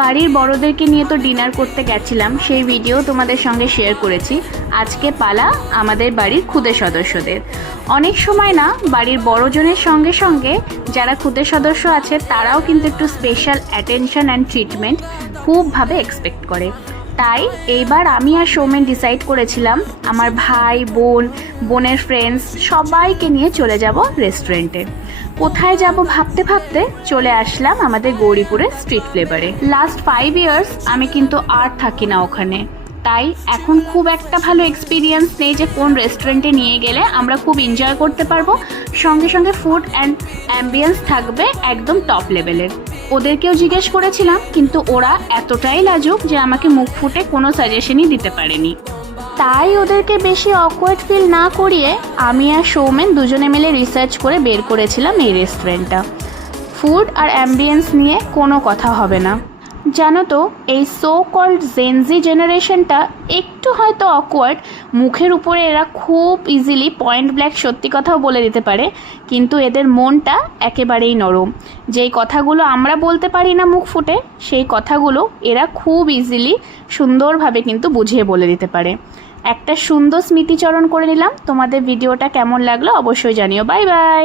বাড়ির বড়দেরকে নিয়ে তো ডিনার করতে গেছিলাম, সেই ভিডিও তোমাদের সঙ্গে শেয়ার করেছি। আজকে পালা আমাদের বাড়ির খুদে সদস্যদের। অনেক সময় না বাড়ির বড়জনের সঙ্গে সঙ্গে যারা খুদে সদস্য আছে তারাও কিন্তু একটু স্পেশাল অ্যাটেনশন অ্যান্ড ট্রিটমেন্ট খুবভাবে এক্সপেক্ট করে। তাই এইবার আমি আর সৌমেন ডিসাইড করেছিলাম আমার ভাই বোনের ফ্রেন্ডস সবাইকে নিয়ে চলে যাব রেস্টুরেন্টে। কোথায় যাব ভাবতে ভাবতে চলে আসলাম আমাদের গৌরীপুরের স্ট্রিট ফ্লেভারে। লাস্ট 5 ইয়ার্স আমি কিন্তু আর থাকি না ওখানে, তাই এখন খুব একটা ভালো এক্সপিরিয়েন্স নেই যে কোন রেস্টুরেন্টে নিয়ে গেলে আমরা খুব এনজয় করতে পারবো, সঙ্গে সঙ্গে ফুড অ্যান্ড অ্যাম্বিয়েন্স থাকবে একদম টপ লেভেলের। ওদেরকেও জিজ্ঞেস করেছিলাম, কিন্তু ওরা এতটাই লাজুক যে আমাকে মুখ ফুটে কোনো সাজেশনই দিতে পারেনি। তাই ওদেরকে বেশি অকওয়ার্ড ফিল না করিয়ে আমি আর সৌমেন দুজনে মিলে রিসার্চ করে বের করেছিলাম এই রেস্টুরেন্টটা। ফুড আর অ্যাম্বিয়েন্স নিয়ে কোনো কথা হবে না। জানো তো, এই সো কল্ড জেনজি জেনারেশনটা একটু হয়তো অকওয়ার্ড, মুখের উপরে এরা খুব ইজিলি পয়েন্ট ব্ল্যাক সত্যি কথাও বলে দিতে পারে, কিন্তু এদের মনটা একেবারেই নরম। যেই কথাগুলো আমরা বলতে পারি না মুখ ফুটে, সেই কথাগুলো এরা খুব ইজিলি সুন্দরভাবে কিন্তু বুঝিয়ে বলে দিতে পারে। একটা সুন্দর স্মৃতিচরণ করে নিলাম। তোমাদের ভিডিওটা কেমন লাগলো অবশ্যই জানিও। Bye bye.